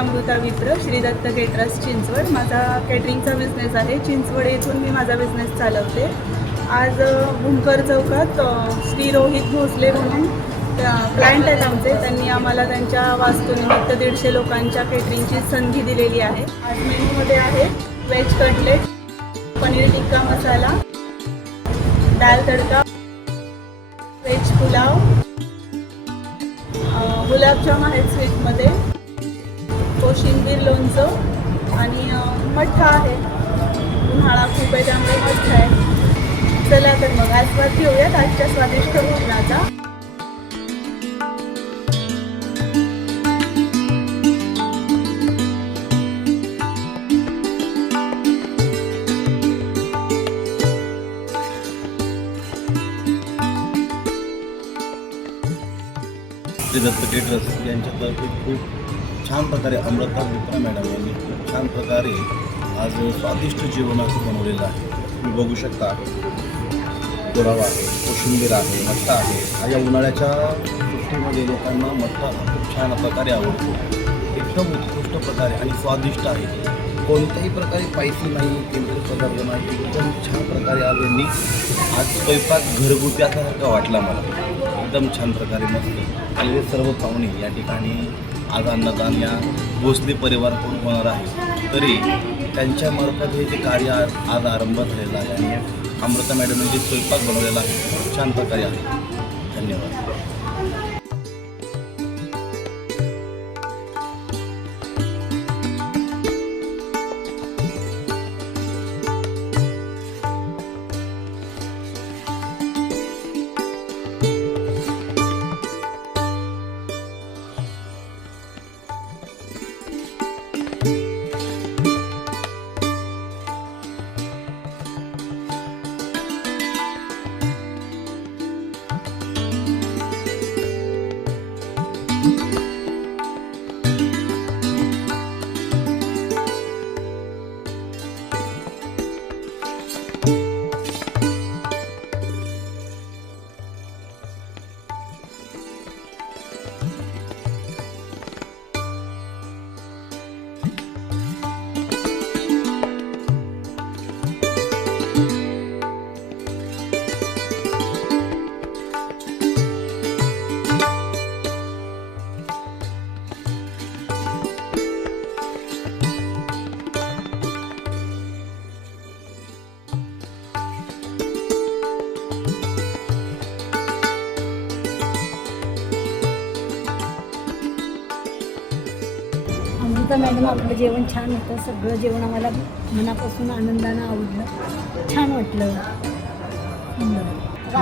अमृता विप्र, श्री दत्त केटरर्स चिंचवड. माझा कॅटरिंगचा बिझनेस आहे. चिंचवड येथून मी माझा बिझनेस चालवते. आज भूमकर चौकात श्री रोहित भोसले म्हणून क्लायंट आहेत आमचे. त्यांनी आम्हाला त्यांच्या वास्तूनिमित्त 150 लोकांच्या केटरिंगची संधी दिलेली आहे. आज मेनूमध्ये आहे व्हेज कटलेट, पनीर टिक्का मसाला, दाल तडका, व्हेज पुलाव, गुलाबजाम आहेत स्वीटमध्ये, कोशिंबीर लोणचं आणि मठ्ठा आहे. उन्हाळा खूप आहे त्यामुळे मठ्ठा आहे. चला तर मग आस्वाद घेऊयात आजच्या स्वादिष्ट भोजनाचा. श्री दत्त केटरर्स यांच्यातर्फे खूप छान प्रकारे अमृता विप्रा मॅडम यांनी खूप छान प्रकारे आज स्वादिष्ट जेवण असं बनवलेलं आहे. तुम्ही बघू शकता, पुलाव आहे, कोशिंबीर आहे, मठ्ठा आहे. या उन्हाळ्याच्या सुट्टीमध्ये लोकांना मठ्ठा खूप छान प्रकारे आवडतो. एकदम उत्कृष्ट प्रकारे आणि स्वादिष्ट आहे. कोणत्याही प्रकारे स्पायसी नाही, तेलकट पदार्थ नाही. एकदम छान प्रकारे आज स्वयंपाक घरगुती असासारखा वाटला मला. एकदम छान प्रकारे मस्त आलेले सर्व पाहुणे या ठिकाणी आज अन्नदान या भोसले परिवार होणार आहे. तरी त्यांच्यामार्फत हे जे कार्य आज आरंभ झालेलं आहे आणि अमृता मॅडमने जे स्वयंपाक बनवलेला आहे खूप छान प्रकारे आहे. धन्यवाद. अमृता मॅडम, आपलं जेवण छान होतं. सगळं जेवण आम्हाला मनापासून आनंदानं आवडलं. छान वाटलं.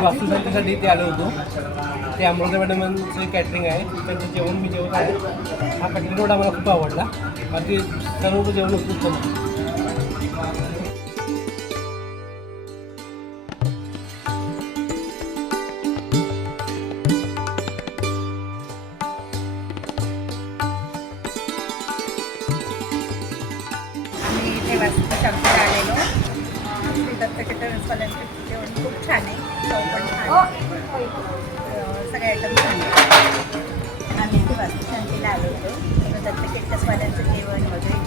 वास्तुशांतीसाठी ते आलो होतो. ते अमृता मॅडमांचं कॅटरिंग आहे. त्यांचं जेवण मी जेवत आहे. हा कॅटरिंग रोड आम्हाला खूप आवडला. बाकी सर्व जेवण खूप छान. वास्तुशांतीला आलेलो. श्री दत्त केटरर्सवाल्यांचं जेवण खूप छान आहे. चव पण छान आहे. सगळे आयटम छान आहेत. आम्ही इथे वास्तुशांतीला आलो होतो. श्री दत्त केटरर्सवाल्यांचं जेवण वगैरे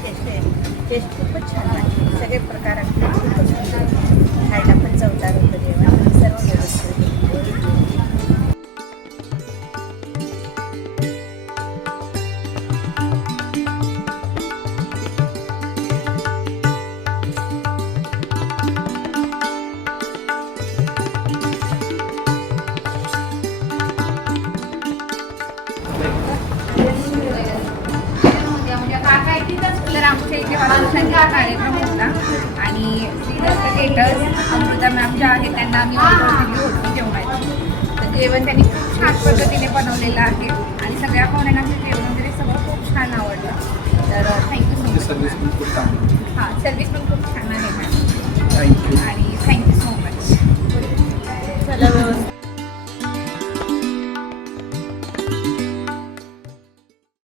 टेस्ट खूपच छान आहे. सगळे प्रकार आम्ही खूपच खायला पण चवदार होतं जेवण. सर्व व्यवस्थित. आमच्या इथे वास्तुशांतीचा कार्यक्रम होता आणि श्री दत्त केटर्स अमृता मॅम ज्या आहेत त्यांना आम्ही ऑर्डर दिली होती जेवणाची. तर जेवण त्यांनी खूप छान पद्धतीने बनवलेलं आहे आणि सगळ्या पाहुण्यांना जेवण वगैरे सगळं खूप छान आवडलं. तर थँक्यू सो मच.